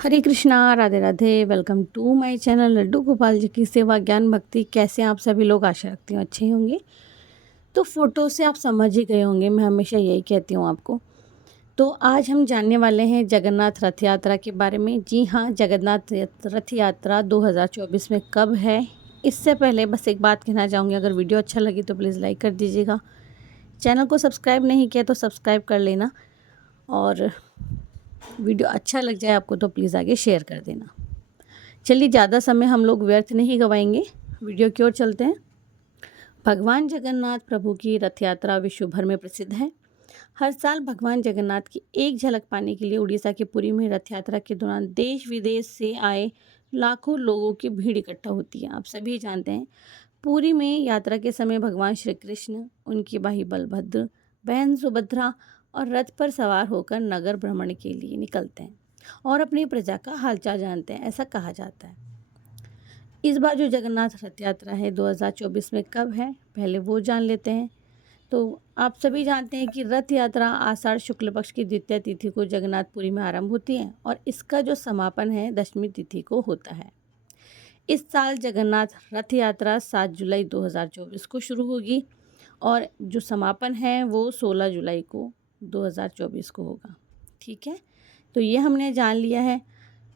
Hare Krishna, Radhe Radhe. Welcome to my channel Laddu Gopal ji की सेवा ज्ञान भक्ति। कैसे हैं आप सभी लोग? आशा रखती हूँ अच्छे ही होंगे। तो फ़ोटो से आप समझ ही गए होंगे, मैं हमेशा यही कहती हूँ आपको। तो आज हम जानने वाले हैं जगन्नाथ रथ यात्रा के बारे में। जी हाँ, जगन्नाथ रथ यात्रा 2024 में कब है? इससे पहले बस एक बात कहना चाहूँगी, अगर वीडियो अच्छा लगी तो प्लीज़ लाइक कर दीजिएगा। चैनल को सब्सक्राइब नहीं किया तो सब्सक्राइब कर लेना, और वीडियो अच्छा लग जाए आपको तो प्लीज़ आगे शेयर कर देना। चलिए, ज़्यादा समय हम लोग व्यर्थ नहीं गवाएंगे, वीडियो की ओर चलते हैं। भगवान जगन्नाथ प्रभु की रथ यात्रा विश्व भर में प्रसिद्ध है। हर साल भगवान जगन्नाथ की एक झलक पाने के लिए उड़ीसा के पुरी में रथ यात्रा के दौरान देश विदेश से आए लाखों लोगों की भीड़ इकट्ठा होती है। आप सभी जानते हैं, पुरी में यात्रा के समय भगवान श्री कृष्ण, उनकी भाई बलभद्र, बहन सुभद्रा और रथ पर सवार होकर नगर भ्रमण के लिए निकलते हैं और अपनी प्रजा का हालचाल जानते हैं, ऐसा कहा जाता है। इस बार जो जगन्नाथ रथ यात्रा है 2024 में कब है, पहले वो जान लेते हैं। तो आप सभी जानते हैं कि रथ यात्रा आषाढ़ शुक्ल पक्ष की द्वितीय तिथि को जगन्नाथपुरी में आरंभ होती है और इसका जो समापन है दशमी तिथि को होता है। इस साल जगन्नाथ रथ यात्रा 7 जुलाई 2024 को शुरू होगी और जो समापन है वो 16 जुलाई को 2024 को होगा। ठीक है, तो ये हमने जान लिया है।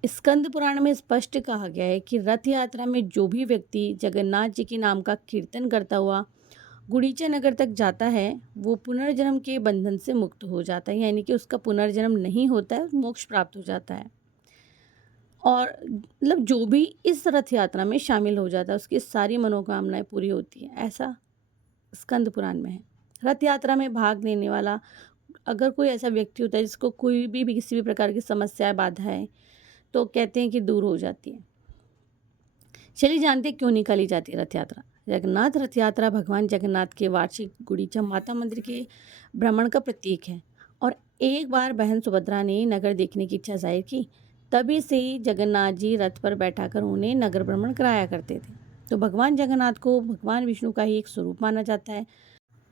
स्कंद पुराण में स्पष्ट कहा गया है कि रथ यात्रा में जो भी व्यक्ति जगन्नाथ जी के नाम का कीर्तन करता हुआ गुड़ीचा नगर तक जाता है, वो पुनर्जन्म के बंधन से मुक्त हो जाता है, यानी कि उसका पुनर्जन्म नहीं होता है, मोक्ष प्राप्त हो जाता है। और मतलब जो भी इस रथ यात्रा में शामिल हो जाता है उसकी सारी मनोकामनाएं पूरी होती है, ऐसा स्कंद पुराण में है। रथ यात्रा में भाग लेने वाला अगर कोई ऐसा व्यक्ति होता है जिसको कोई भी किसी भी प्रकार की समस्या बाधाएं, तो कहते हैं कि दूर हो जाती है। चलिए जानते हैं क्यों निकाली जाती है रथ यात्रा। जगन्नाथ रथ यात्रा भगवान जगन्नाथ के वार्षिक गुड़ीचा माता मंदिर के भ्रमण का प्रतीक है और एक बार बहन सुभद्रा ने नगर देखने की इच्छा जाहिर की, तभी से ही जगन्नाथ जी रथ पर बैठाकर उन्हें नगर भ्रमण कराया करते थे। तो भगवान जगन्नाथ को भगवान विष्णु का ही एक स्वरूप माना जाता है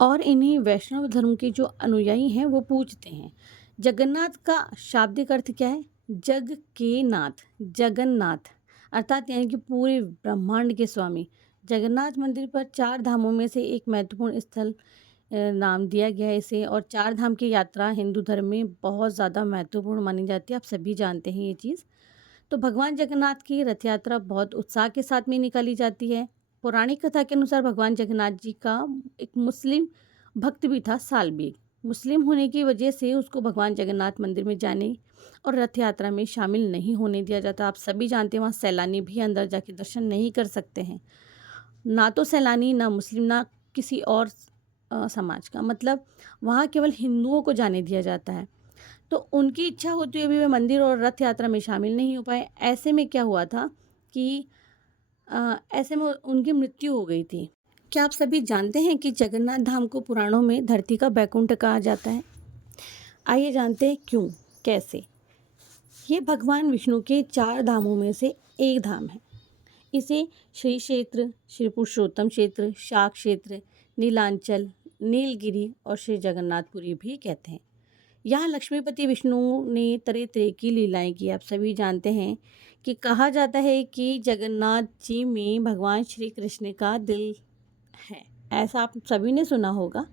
और इन्हीं वैष्णव धर्म के जो अनुयायी हैं वो पूजते हैं। जगन्नाथ का शाब्दिक अर्थ क्या है? जग के नाथ, जगन्नाथ अर्थात यानी कि पूरे ब्रह्मांड के स्वामी। जगन्नाथ मंदिर पर 4 धामों में से एक महत्वपूर्ण स्थल नाम दिया गया है इसे, और 4 धाम की यात्रा हिंदू धर्म में बहुत ज़्यादा महत्वपूर्ण मानी जाती है। आप सभी जानते हैं ये चीज़। तो भगवान जगन्नाथ की रथ यात्रा बहुत उत्साह के साथ में निकाली जाती है। पौराणिक कथा के अनुसार भगवान जगन्नाथ जी का एक मुस्लिम भक्त भी था, सालबेग। मुस्लिम होने की वजह से उसको भगवान जगन्नाथ मंदिर में जाने और रथ यात्रा में शामिल नहीं होने दिया जाता। आप सभी जानते हैं वहाँ सैलानी भी अंदर जाके दर्शन नहीं कर सकते हैं, ना तो सैलानी, ना मुस्लिम, ना किसी और समाज का, मतलब वहाँ केवल हिंदुओं को जाने दिया जाता है। तो उनकी इच्छा होते हुए भी वे मंदिर और रथ यात्रा में शामिल नहीं हो पाए। ऐसे में क्या हुआ था कि ऐसे में उनकी मृत्यु हो गई थी। क्या आप सभी जानते हैं कि जगन्नाथ धाम को पुराणों में धरती का बैकुंठ कहा जाता है? आइए जानते हैं क्यों, कैसे। ये भगवान विष्णु के 4 धामों में से एक धाम है। इसे श्री क्षेत्र, श्री पुरुषोत्तम क्षेत्र, शाक क्षेत्र, नीलांचल, नीलगिरी और श्री जगन्नाथपुरी भी कहते हैं। यहाँ लक्ष्मीपति विष्णु ने तरह तरह की लीलाएं की। आप सभी जानते हैं कि कहा जाता है कि जगन्नाथ जी में भगवान श्री कृष्ण का दिल है, ऐसा आप सभी ने सुना होगा।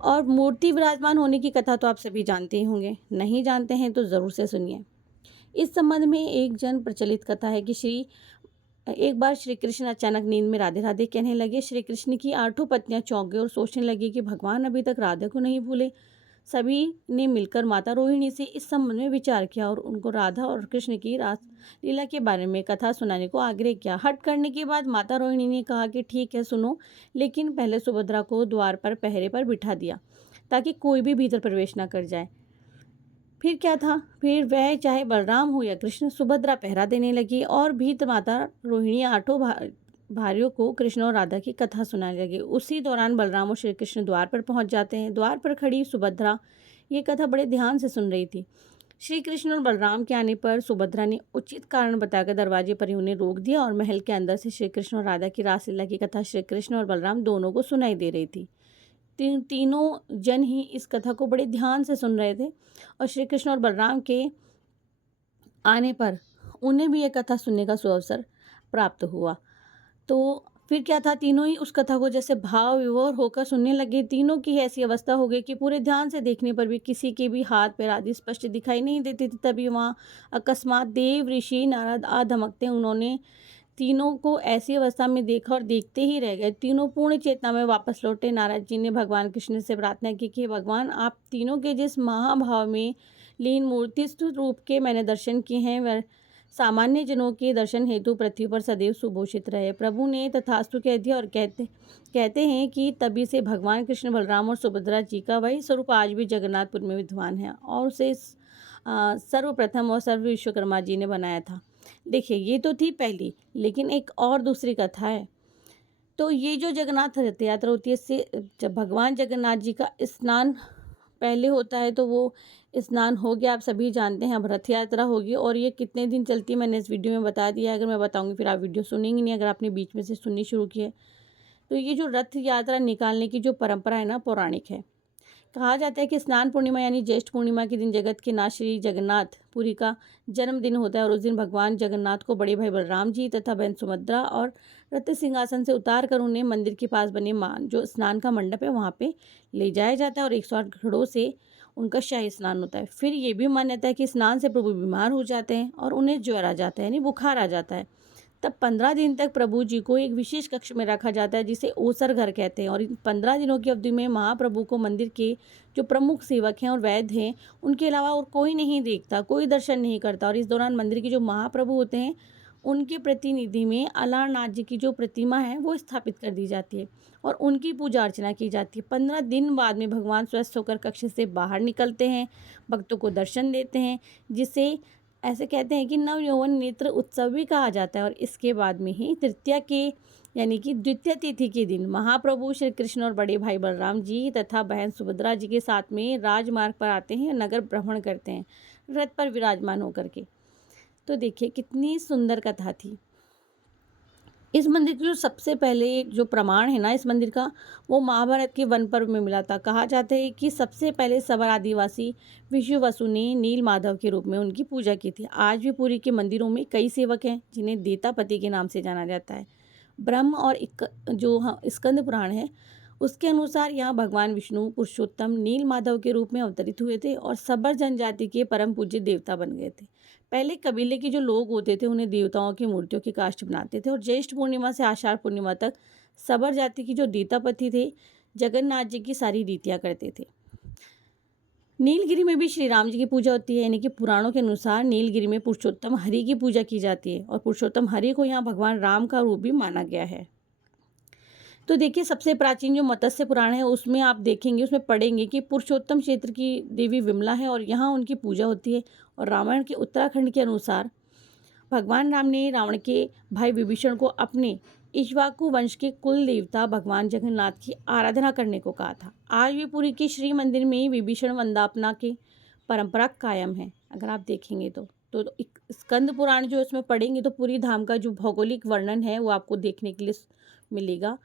और मूर्ति विराजमान होने की कथा तो आप सभी जानते ही होंगे, नहीं जानते हैं तो ज़रूर से सुनिए। इस संबंध में एक जन प्रचलित कथा है कि एक बार श्री कृष्ण अचानक नींद में राधे राधे कहने लगे। श्री कृष्ण की 8 पत्नियां चौंक गई और सोचने लगी कि भगवान अभी तक राधा को नहीं भूले। सभी ने मिलकर माता रोहिणी से इस संबंध में विचार किया और उनको राधा और कृष्ण की रास लीला के बारे में कथा सुनाने को आग्रह किया। हट करने के बाद माता रोहिणी ने कहा कि ठीक है सुनो, लेकिन पहले सुभद्रा को द्वार पर पहरे पर बिठा दिया ताकि कोई भी भीतर प्रवेश ना कर जाए। फिर क्या था, फिर वह चाहे बलराम हो या कृष्ण, सुभद्रा पहरा देने लगी और भीतर माता रोहिणी 8 भाइयों को कृष्ण और राधा की कथा सुनाने लगे। उसी दौरान बलराम और श्री कृष्ण द्वार पर पहुंच जाते हैं। द्वार पर खड़ी सुभद्रा ये कथा बड़े ध्यान से सुन रही थी। श्री कृष्ण और बलराम के आने पर सुभद्रा ने उचित कारण बताकर दरवाजे पर ही उन्हें रोक दिया और महल के अंदर से श्री कृष्ण और राधा की रासलीला की कथा श्री कृष्ण और बलराम दोनों को सुनाई दे रही थी। तीनों जन ही इस कथा को बड़े ध्यान से सुन रहे थे और श्री कृष्ण और बलराम के आने पर उन्हें भी ये कथा सुनने का सुअवसर प्राप्त हुआ। तो फिर क्या था, तीनों ही उस कथा को जैसे भाव विभोर होकर सुनने लगे। तीनों की ऐसी अवस्था हो गई कि पूरे ध्यान से देखने पर भी किसी के भी हाथ पैर आदि स्पष्ट दिखाई नहीं देते थे। तभी वहाँ अकस्मात देव ऋषि नारद आ धमकते उन्होंने तीनों को ऐसी अवस्था में देखा और देखते ही रह गए। तीनों पूर्ण चेतना में वापस लौटे। नारद जी ने भगवान कृष्ण से प्रार्थना की कि भगवान, आप तीनों के जिस महाभाव में लीन मूर्तिस्थ रूप के मैंने दर्शन किए हैं वह सामान्य जनों के दर्शन हेतु पृथ्वी पर सदैव सुभूषित रहे। प्रभु ने तथास्तु कह दिया और कहते हैं कि तभी से भगवान कृष्ण, बलराम और सुभद्रा जी का वही स्वरूप आज भी जगन्नाथपुर में विद्यमान है और उसे सर्वप्रथम और सर्व विश्वकर्मा जी ने बनाया था। देखिए, ये तो थी पहली, लेकिन एक और दूसरी कथा है। तो ये जो जगन्नाथ रथ यात्रा होती है, इससे जब भगवान जगन्नाथ जी का स्नान पहले होता है, तो वो स्नान हो गया, आप सभी जानते हैं। अब रथ यात्रा होगी और ये कितने दिन चलती है मैंने इस वीडियो में बता दिया है। अगर मैं बताऊंगी फिर आप वीडियो सुनेंगे नहीं, अगर आपने बीच में से सुननी शुरू की है। तो ये जो रथ यात्रा निकालने की जो परंपरा है ना, पौराणिक है। कहा जाता है कि स्नान पूर्णिमा यानी ज्येष्ठ पूर्णिमा के दिन जगत के नाथ श्री जगन्नाथ पुरी का जन्मदिन होता है और उस दिन भगवान जगन्नाथ को बड़े भाई बलराम जी तथा बहन सुभद्रा और रत्न सिंहासन से उतार कर उन्हें मंदिर के पास बने जो स्नान का मंडप है वहाँ पे ले जाया जाता है और 108 घड़ों से उनका शाही स्नान होता है। फिर ये भी मान्यता है कि स्नान से प्रभु बीमार हो जाते हैं और उन्हें ज्वर आ जाता है, यानी बुखार आ जाता है। तब 15 दिन तक प्रभु जी को एक विशेष कक्ष में रखा जाता है जिसे ओसर घर कहते हैं और इन 15 दिनों की अवधि में महाप्रभु को मंदिर के जो प्रमुख सेवक हैं और वैद्य हैं उनके अलावा और कोई नहीं देखता, कोई दर्शन नहीं करता। और इस दौरान मंदिर के जो महाप्रभु होते हैं उनके प्रतिनिधि में अलारनाथ जी की जो प्रतिमा है वो स्थापित कर दी जाती है और उनकी पूजा अर्चना की जाती है। 15 दिन बाद में भगवान स्वस्थ होकर कक्ष से बाहर निकलते हैं, भक्तों को दर्शन देते हैं, जिसे ऐसे कहते हैं कि नव यौवन नेत्र उत्सव भी कहा जाता है। और इसके बाद में ही तृतीया के यानी कि द्वितीय तिथि के दिन महाप्रभु श्री कृष्ण और बड़े भाई बलराम जी तथा बहन सुभद्रा जी के साथ में राजमार्ग पर आते हैं, नगर भ्रमण करते हैं रथ पर विराजमान होकर के। तो देखिए कितनी सुंदर कथा थी। इस मंदिर की जो सबसे पहले जो प्रमाण है ना इस मंदिर का, वो महाभारत के वन पर्व में मिला था। कहा जाता है कि सबसे पहले सबर आदिवासी विश्ववसु ने नील माधव के रूप में उनकी पूजा की थी। आज भी पुरी के मंदिरों में कई सेवक हैं जिन्हें देतापति के नाम से जाना जाता है। ब्रह्म और जो स्कंद पुराण है उसके अनुसार यहाँ भगवान विष्णु पुरुषोत्तम नील माधव के रूप में अवतरित हुए थे और सबर जनजाति के परम पूज्य देवता बन गए थे। पहले कबीले के जो लोग होते थे उन्हें देवताओं की मूर्तियों की काष्ठ बनाते थे और ज्येष्ठ पूर्णिमा से आषाढ़ पूर्णिमा तक सबर जाति की जो देवतापति थे जगन्नाथ जी की सारी रीतियाँ करते थे। नीलगिरी में भी श्री राम जी की पूजा होती है, यानी कि पुराणों के अनुसार नीलगिरी में पुरुषोत्तम हरि की पूजा की जाती है और पुरुषोत्तम हरि को यहाँ भगवान राम का रूप भी माना गया है। तो देखिए सबसे प्राचीन जो मत्स्य पुराण है उसमें आप देखेंगे, उसमें पढ़ेंगे कि पुरुषोत्तम क्षेत्र की देवी विमला है और यहाँ उनकी पूजा होती है। और रामायण के उत्तराखंड के अनुसार भगवान राम ने रावण के भाई विभीषण को अपने इक्ष्वाकु वंश के कुल देवता भगवान जगन्नाथ की आराधना करने को कहा था। आज भी पुरी के श्री मंदिर में विभीषण वंदापना की परंपरा कायम है। अगर आप देखेंगे तो एक स्कंद पुराण जो इसमें पढ़ेंगे तो पूरी धाम का जो भौगोलिक वर्णन है वो आपको देखने के लिए मिलेगा।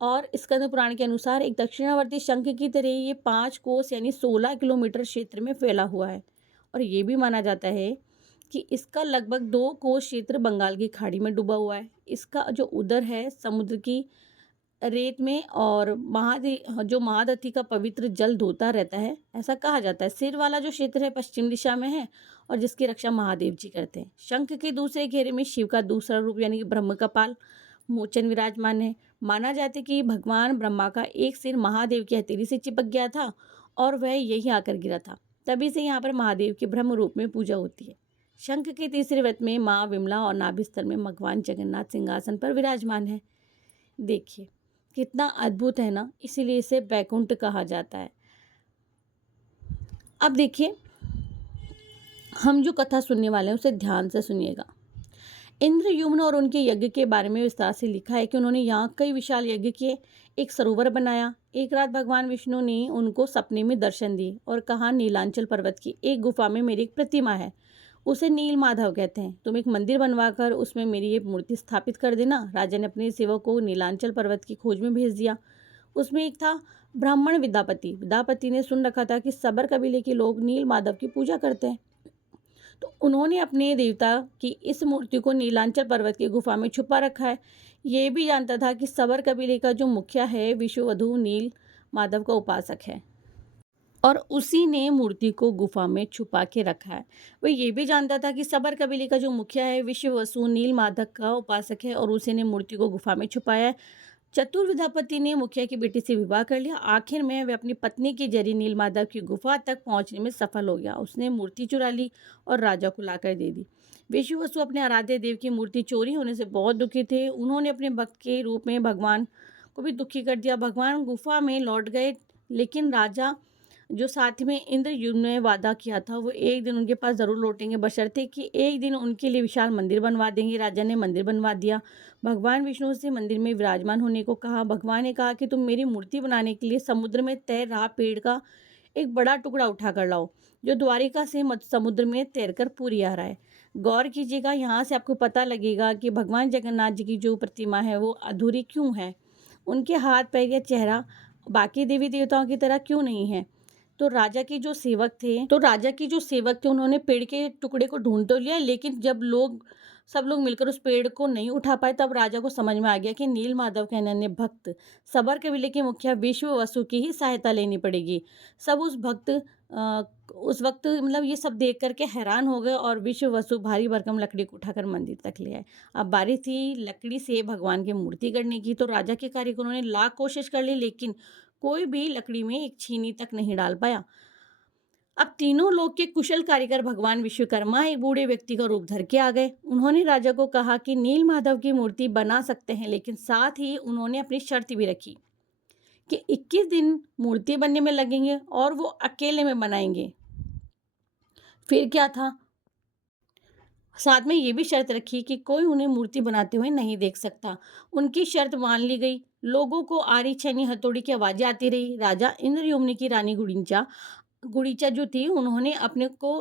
और स्कंद पुराण के अनुसार एक दक्षिणावर्ती शंख की तरह ये 5 कोस यानी 16 किलोमीटर क्षेत्र में फैला हुआ है और ये भी माना जाता है कि इसका लगभग 2 कोस क्षेत्र बंगाल की खाड़ी में डूबा हुआ है। इसका जो उदर है समुद्र की रेत में और महादथी का पवित्र जल धोता रहता है, ऐसा कहा जाता है। सिर वाला जो क्षेत्र है पश्चिम दिशा में है और जिसकी रक्षा महादेव जी करते हैं। शंख के दूसरे घेरे में शिव का दूसरा रूप यानी कि ब्रह्म कपाल मोचन विराजमान है। माना जाता है कि भगवान ब्रह्मा का एक सिर महादेव की हथेली से चिपक गया था और वह यहीं आकर गिरा था, तभी से यहाँ पर महादेव के ब्रह्म रूप में पूजा होती है। शंख के तीसरे व्रत में माँ विमला और नाभिस्थल में भगवान जगन्नाथ सिंहासन पर विराजमान है। देखिए कितना अद्भुत है ना, इसीलिए इसे वैकुंठ कहा जाता है। अब देखिए हम जो कथा सुनने वाले हैं उसे ध्यान से सुनिएगा। इंद्रयुम्न और उनके यज्ञ के बारे में विस्तार से लिखा है कि उन्होंने यहाँ कई विशाल यज्ञ किए, एक सरोवर बनाया। एक रात भगवान विष्णु ने उनको सपने में दर्शन दी और कहा, नीलांचल पर्वत की एक गुफा में मेरी एक प्रतिमा है, उसे नील माधव कहते हैं। तुम एक मंदिर बनवाकर उसमें मेरी ये मूर्ति स्थापित कर देना। राजा ने अपने सेवक को नीलांचल पर्वत की खोज में भेज दिया। उसमें एक था ब्राह्मण विद्यापति। विद्यापति ने सुन रखा था कि सबर कबीले के लोग नील माधव की पूजा करते हैं, तो उन्होंने अपने देवता की इस मूर्ति को नीलांचल पर्वत की गुफा में छुपा रखा है। ये भी जानता था कि सबर कबीले का जो मुखिया है विश्ववधु नील माधव का उपासक है और उसी ने मूर्ति को गुफा में छुपा के रखा है। वह ये भी जानता था कि सबर कबीले का जो मुखिया है विश्ववसु नील माधव का उपासक है और उसी ने मूर्ति को गुफा में छुपाया है। चतुर विद्यापति ने मुखिया की बेटी से विवाह कर लिया। आखिर में वह अपनी पत्नी के जरिए नील माधव की गुफा तक पहुंचने में सफल हो गया। उसने मूर्ति चुरा ली और राजा को लाकर दे दी। विश्ववसु अपने आराध्य देव की मूर्ति चोरी होने से बहुत दुखी थे। उन्होंने अपने भक्त के रूप में भगवान को भी दुखी कर दिया। भगवान गुफा में लौट गए, लेकिन राजा जो साथ में इंद्रयुम्न ने वादा किया था वो एक दिन उनके पास ज़रूर लौटेंगे, बशर्ते कि एक दिन उनके लिए विशाल मंदिर बनवा देंगे। राजा ने मंदिर बनवा दिया। भगवान विष्णु से मंदिर में विराजमान होने को कहा। भगवान ने कहा कि तुम मेरी मूर्ति बनाने के लिए समुद्र में तैर रहा पेड़ का एक बड़ा टुकड़ा उठा कर लाओ, जो द्वारिका से समुद्र में तैरकर पूरी आ रहा है। गौर कीजिएगा, यहाँ से आपको पता लगेगा कि भगवान जगन्नाथ जी की जो प्रतिमा है वो अधूरी क्यों है। उनके हाथ पैर या चेहरा बाकी देवी देवताओं की तरह क्यों नहीं है। तो राजा के जो सेवक थे उन्होंने पेड़ के टुकड़े को ढूंढ तो लिया, लेकिन जब सब लोग मिलकर उस पेड़ को नहीं उठा पाए, तब राजा को समझ में आ गया कि नील माधव के अनन्य भक्त सबर कबीले के मुखिया विश्ववसु की ही सहायता लेनी पड़ेगी। सब उस वक्त मतलब ये सब देख करके हैरान हो गए और विश्ववसु भारी भरकम लकड़ी को उठाकर मंदिर तक ले आए। अब बारी थी लकड़ी से भगवान की मूर्ति गढ़ने की। तो राजा के कारीगरों ने लाख कोशिश कर ली, लेकिन कोई भी लकड़ी में एक छीनी तक नहीं डाल पाया। अब तीनों लोग के कुशल कारीगर भगवान विश्वकर्मा एक बूढ़े व्यक्ति का रूप धर के आ गए। उन्होंने राजा को कहा कि नील माधव की मूर्ति बना सकते हैं, लेकिन साथ ही उन्होंने अपनी शर्त भी रखी कि 21 दिन मूर्ति बनने में लगेंगे और वो अकेले में बनाएंगे। फिर क्या था, साथ में ये भी शर्त रखी कि कोई उन्हें मूर्ति बनाते हुए नहीं देख सकता। उनकी शर्त मान ली गई। लोगों को आरी छेनी हथौड़ी की आवाजें आती रही। राजा इंद्रयुम्न की रानी गुड़ीचा जो थी उन्होंने अपने को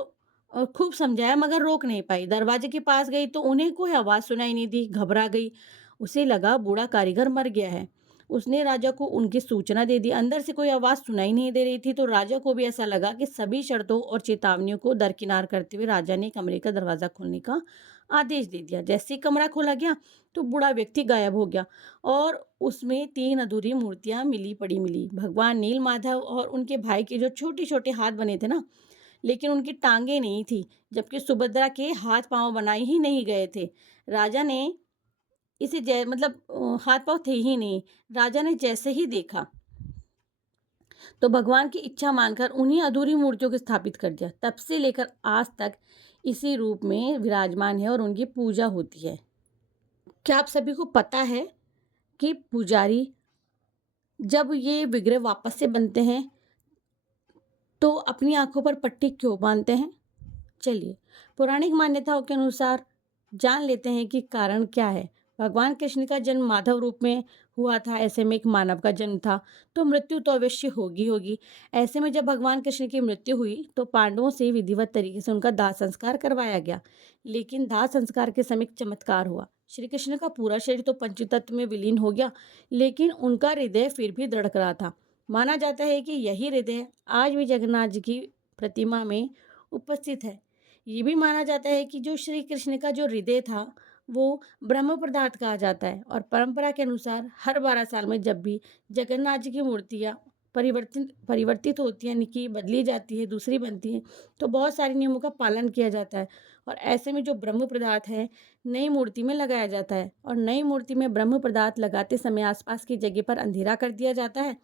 खूब समझाया, मगर रोक नहीं पाई। दरवाजे के पास गई तो उन्हें कोई आवाज़ सुनाई नहीं दी। घबरा गई। उसे लगा बूढ़ा कारीगर मर गया है। उसने राजा को उनकी सूचना दे दी। अंदर से कोई आवाज़ सुनाई नहीं दे रही थी, तो राजा को भी ऐसा लगा कि सभी शर्तों और चेतावनियों को दरकिनार करते हुए राजा ने कमरे का दरवाज़ा खोलने का आदेश दे दिया। जैसे ही कमरा खोला गया तो बूढ़ा व्यक्ति गायब हो गया और उसमें 3 अधूरी मूर्तियां मिली। भगवान नील माधव और उनके भाई के जो छोटे छोटे हाथ बने थे ना, लेकिन उनकी टांगे नहीं थी, जबकि सुभद्रा के हाथ पांव बनाए ही नहीं गए थे। राजा ने हाथ पांव थे ही नहीं। राजा ने जैसे ही देखा तो भगवान की इच्छा मानकर उन्हीं अधूरी मूर्तियों को स्थापित कर दिया। तब से लेकर आज तक इसी रूप में विराजमान है और उनकी पूजा होती है। क्या आप सभी को पता है कि पुजारी जब ये विग्रह वापस से बनते हैं तो अपनी आंखों पर पट्टी क्यों बांधते हैं? चलिए, पौराणिक मान्यताओं के अनुसार जान लेते हैं कि कारण क्या है। भगवान कृष्ण का जन्म माधव रूप में हुआ था, ऐसे में एक मानव का जन्म था, तो मृत्यु तो अवश्य होगी। ऐसे में जब भगवान कृष्ण की मृत्यु हुई तो पांडवों से विधिवत तरीके से उनका दाह संस्कार करवाया गया। लेकिन दाह संस्कार के समय एक चमत्कार हुआ। श्री कृष्ण का पूरा शरीर तो पंचतत्व में विलीन हो गया, लेकिन उनका हृदय फिर भी धड़क रहा था। माना जाता है कि यही हृदय आज भी जगन्नाथ जी की प्रतिमा में उपस्थित है। ये भी माना जाता है कि जो श्री कृष्ण का जो हृदय था वो ब्रह्म पदार्थ कहा जाता है, और परंपरा के अनुसार हर 12 साल में जब भी जगन्नाथ जी की मूर्तियाँ परिवर्तित होती हैं, यानी कि बदली जाती है, दूसरी बनती है, तो बहुत सारे नियमों का पालन किया जाता है। और ऐसे में जो ब्रह्म पदार्थ है नई मूर्ति में लगाया जाता है, और नई मूर्ति में ब्रह्म पदार्थ लगाते समय आसपास की जगह पर अंधेरा कर दिया जाता है।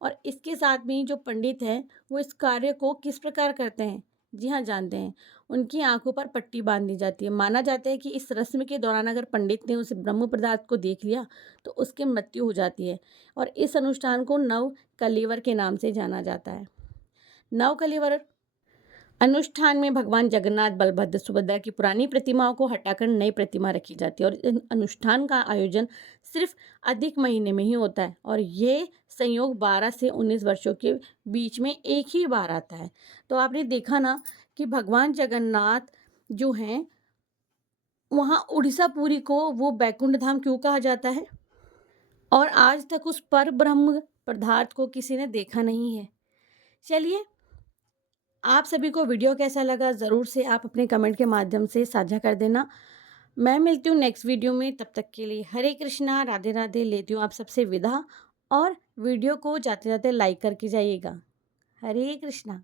और इसके साथ में जो पंडित हैं वो इस कार्य को किस प्रकार करते हैं? जी हाँ, जानते हैं। उनकी आंखों पर पट्टी बांध दी जाती है। माना जाता है कि इस रस्म के दौरान अगर पंडित ने उस ब्रह्म पदार्थ को देख लिया तो उसकी मृत्यु हो जाती है, और इस अनुष्ठान को नव कलेवर के नाम से जाना जाता है। नव कलेवर अनुष्ठान में भगवान जगन्नाथ, बलभद्र, सुभद्रा की पुरानी प्रतिमाओं को हटाकर नई प्रतिमा रखी जाती है, और इस अनुष्ठान का आयोजन सिर्फ अधिक महीने में ही होता है, और ये संयोग 12 से 19 वर्षों के बीच में एक ही बार आता है। तो आपने देखा ना कि भगवान जगन्नाथ जो हैं वहाँ उड़ीसापुरी को वो बैकुंठ धाम क्यों कहा जाता है, और आज तक उस पर ब्रह्म पदार्थ को किसी ने देखा नहीं है। चलिए, आप सभी को वीडियो कैसा लगा ज़रूर से आप अपने कमेंट के माध्यम से साझा कर देना। मैं मिलती हूँ नेक्स्ट वीडियो में, तब तक के लिए हरे कृष्णा, राधे राधे, लेती हूँ आप सबसे विदा। और वीडियो को जाते जाते लाइक करके जाइएगा। हरे कृष्णा।